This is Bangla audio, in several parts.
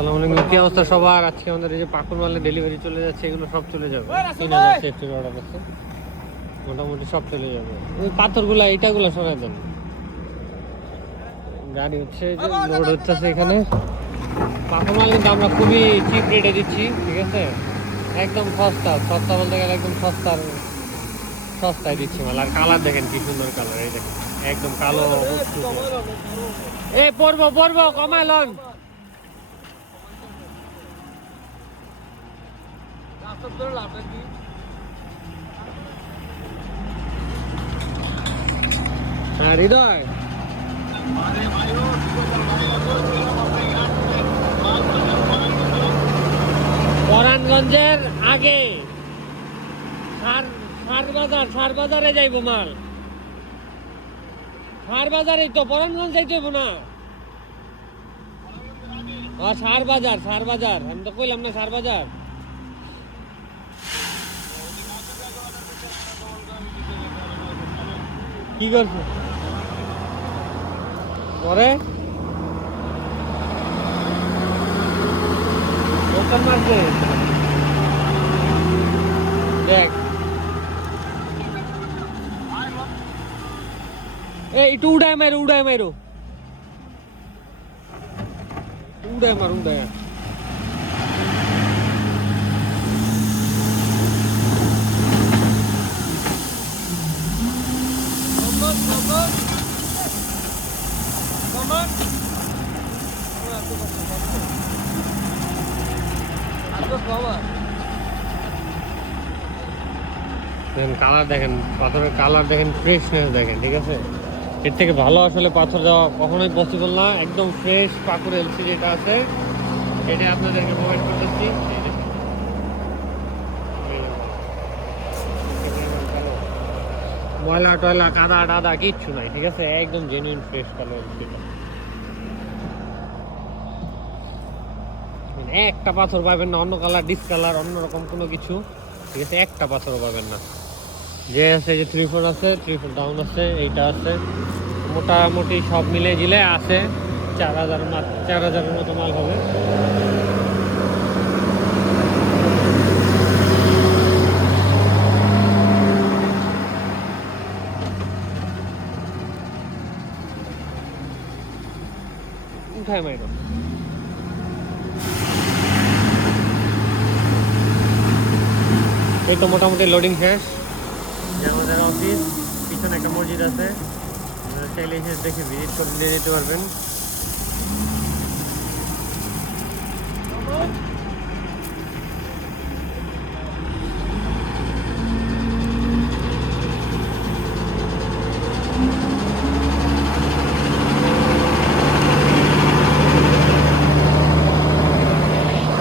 আসসালামু আলাইকুম। কি অবস্থা সবার? আজকে আমাদের এই যে পাকুর মালে ডেলিভারি চলে যাচ্ছে এগুলো সব চলে যাবে। তিন হাজার সেফটির অর্ডার আছে। মোটামুটি সব চলে যাবে। ওই পাথরগুলা ইটাগুলো সরাই দেন। গাড়ি হচ্ছে যে লোড হচ্ছে এখানে পাকুর মাল কিন্তু আমরা খুবই চিপ রেটে দিচ্ছি ঠিক আছে? একদম সস্তা সস্তা বলতে গেলে একদম সস্তার সস্তায় দিচ্ছি মাল। আর কালার দেখেন কি সুন্দর কালার এই দেখেন। একদম কালো এই পড়ব পড়ব কমাই লন। হ্যাঁ হৃদয়। পরাণগঞ্জের আগে সার সার বাজার সার বাজারে যাইব মাল। সার বাজারে তো পরাণগঞ্জ যাইতে হইব না। ও সার বাজার সার বাজার আমি তো কইলাম না সার বাজার কি করছো পরে দোকান মারছে দেখ এই একটু উড়ায় মারো উড়ায় মারো উড়ায় মার উড়ায় দেখেন কালার দেখেন, পাথরের কালার দেখেন ফ্রেশনেস দেখেন, ঠিক আছে? এর থেকে ভালো আসলে পাথর দেওয়া কখনোই পসিবল না। একদম ফ্রেশ পাথর এলসি যেটা আছে। এটা আপনাদেরকে প্রোভাইড করতেছি এই দেখেন। ময়লা টয়লা কাদা টাদা, কিচ্ছু নাই, ঠিক আছে? একদম জেনুইন ফ্রেশ কালার এলসিটা একটা পাথর পাবেন না, অন্য কালার ডিসকালার অন্যরকম কোনো কিছু, ঠিক আছে? একটা পাথরও পাবেন না। যে আছে, যে থ্রি ফোর আছে থ্রি ফোর ডাউন আছে, এইটা আছে। মোটামুটি সব মিলে জিলে আছে, চার হাজার চার হাজারের মতো মাল হবে। উঠায় মাইরো এই তো মোটামুটি লোডিং শেষ। আমাদের অফিস পিছনে একটা মসজিদ আছে। চাইলে এসে দেখে ভিজিট করে নিয়ে যেতে পারবেন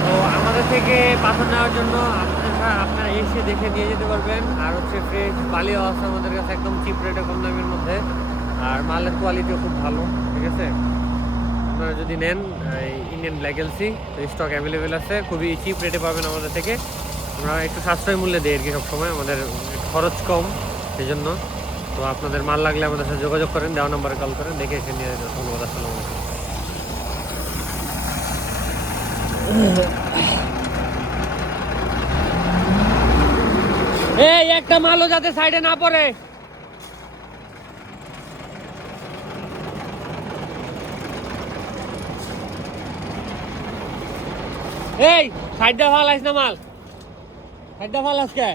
তো আমাদের থেকে পাথর নেওয়ার জন্য আপনারা এসে দেখে নিয়ে যেতে পারবেন। আর হচ্ছে ফ্রেশ বালিও আছে আমাদের কাছে একদম চিপ রেটে কম দামের মধ্যে। আর মালের কোয়ালিটিও খুব ভালো, ঠিক আছে? আপনারা যদি নেন ইন্ডিয়ান ব্ল্যাক এলসি তো স্টক অ্যাভেলেবেল আছে। খুবই চিপ রেটে পাবেন আমাদের থেকে। আমরা একটু সাশ্রয় মূল্যে দিই আর কি সবসময়, আমাদের খরচ কম সেই জন্য তো আপনাদের মাল লাগলে আমাদের সাথে যোগাযোগ করেন, দেওয়া নাম্বারে কল করেন, দেখে এসে নিয়ে যেতে ধন্যবাদ, আসসালামু আলাইকুম এই একটা মালও যাতে সাইডে না পড়ে। এই সাইডটা ফালাইস না মাল। সাইডটা ভালো কে?